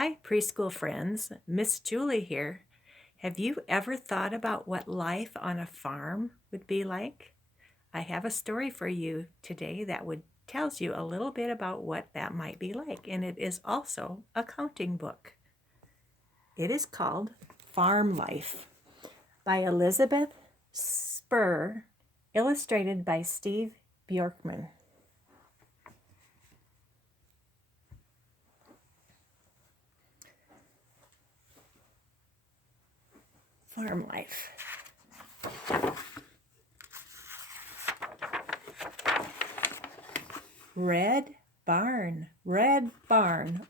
Hi, preschool friends. Miss Julie here. Have you ever thought about what life on a farm would be like? I have a story for you today that would tells you a little bit about what that might be like, and it is also a counting book. It is called Farm Life by Elizabeth Spur, illustrated by Steve Bjorkman. Farm life. Red barn,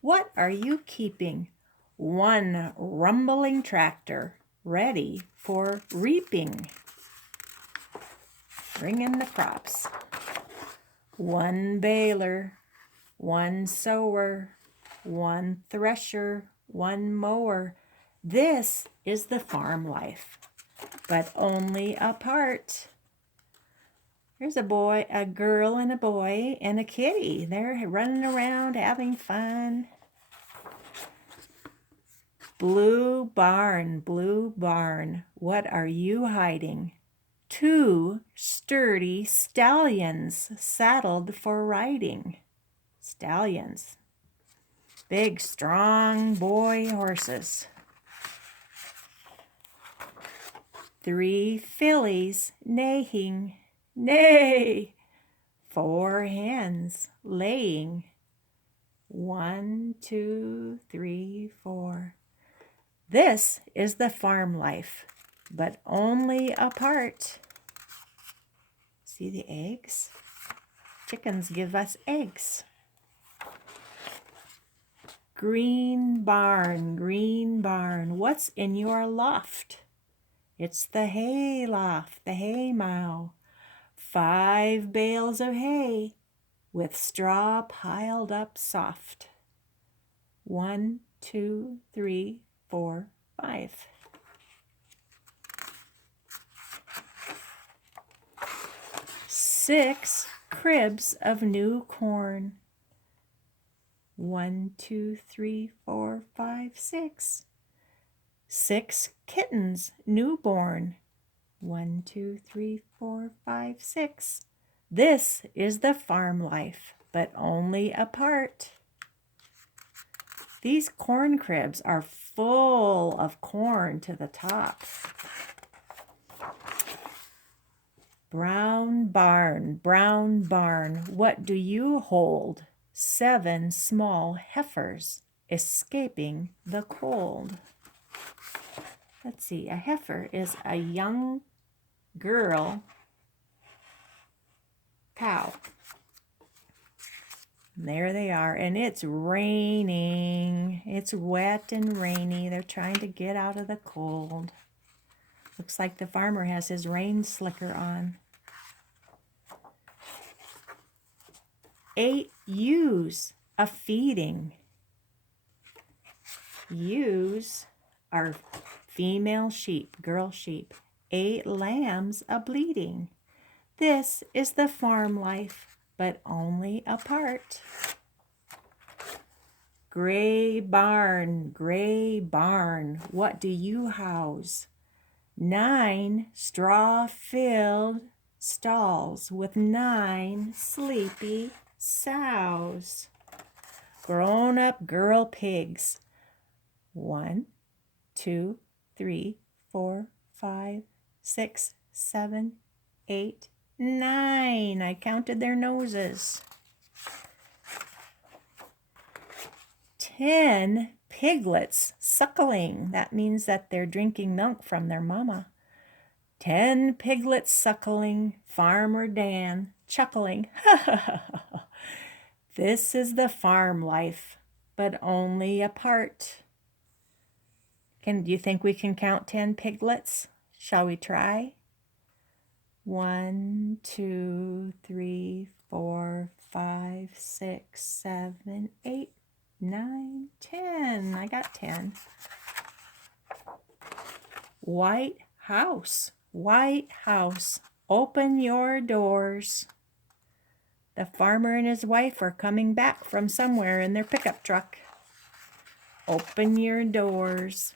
what are you keeping? One rumbling tractor, ready for reaping. Bring in the crops. One baler, one sower, one thresher, one mower. This is the farm life, but only a part. There's a boy, a girl, and a boy, and a kitty. They're running around having fun. Blue barn, what are you hiding? Two sturdy stallions saddled for riding. Stallions. Big, strong boy horses. Three fillies neighing. Neigh! Four hens laying. 1, 2, 3, 4. This is the farm life, but only a part. See the eggs? Chickens give us eggs. Green barn, what's in your loft? It's the hay loft, the hay mow. 5 bales of hay with straw piled up soft. 1, 2, 3, 4, 5. Six cribs of new corn. 1, 2, 3, 4, 5, 6. 6 kittens newborn. 1, 2, 3, 4, 5, 6. This is the farm life, but only a part. These corn cribs are full of corn to the top. Brown barn, what do you hold? 7 small heifers escaping the cold. Let's see, a heifer is a young girl cow. There they are, and it's raining. It's wet and rainy. They're trying to get out of the cold. Looks like the farmer has his rain slicker on. 8 ewes a feeding. Ewes are female sheep, girl sheep. 8 lambs a bleating. This is the farm life, but only a part. Gray barn, what do you house? 9 straw-filled stalls with 9 sleepy sows. Grown-up girl pigs. 1, 2, 3, 4, 5, 6, 7, 8, 9. I counted their noses. 10 piglets suckling. That means that they're drinking milk from their mama. 10 piglets suckling, Farmer Dan chuckling. This is the farm life, but only a part. Do you think we can count 10 piglets? Shall we try? 1, 2, 3, 4, 5, 6, 7, 8, 9, 10. I got 10. White house, open your doors. The farmer and his wife are coming back from somewhere in their pickup truck. Open your doors.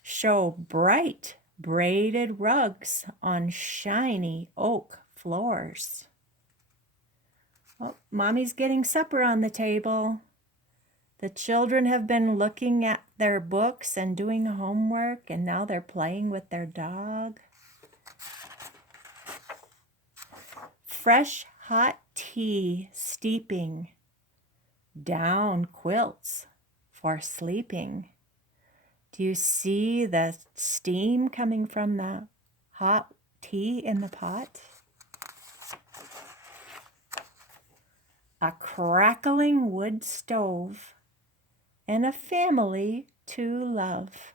Show bright braided rugs on shiny oak floors. Oh, Mommy's getting supper on the table. The children have been looking at their books and doing homework, and now they're playing with their dog. Fresh hot tea steeping. Down quilts for sleeping. Do you see the steam coming from the hot tea in the pot? A crackling wood stove and a family to love.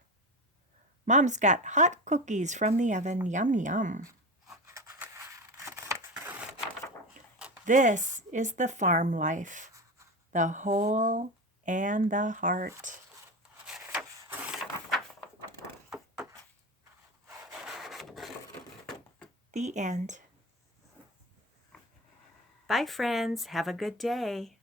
Mom's got hot cookies from the oven, yum yum. This is the farm life, the whole and the heart. The end. Bye, friends. Have a good day.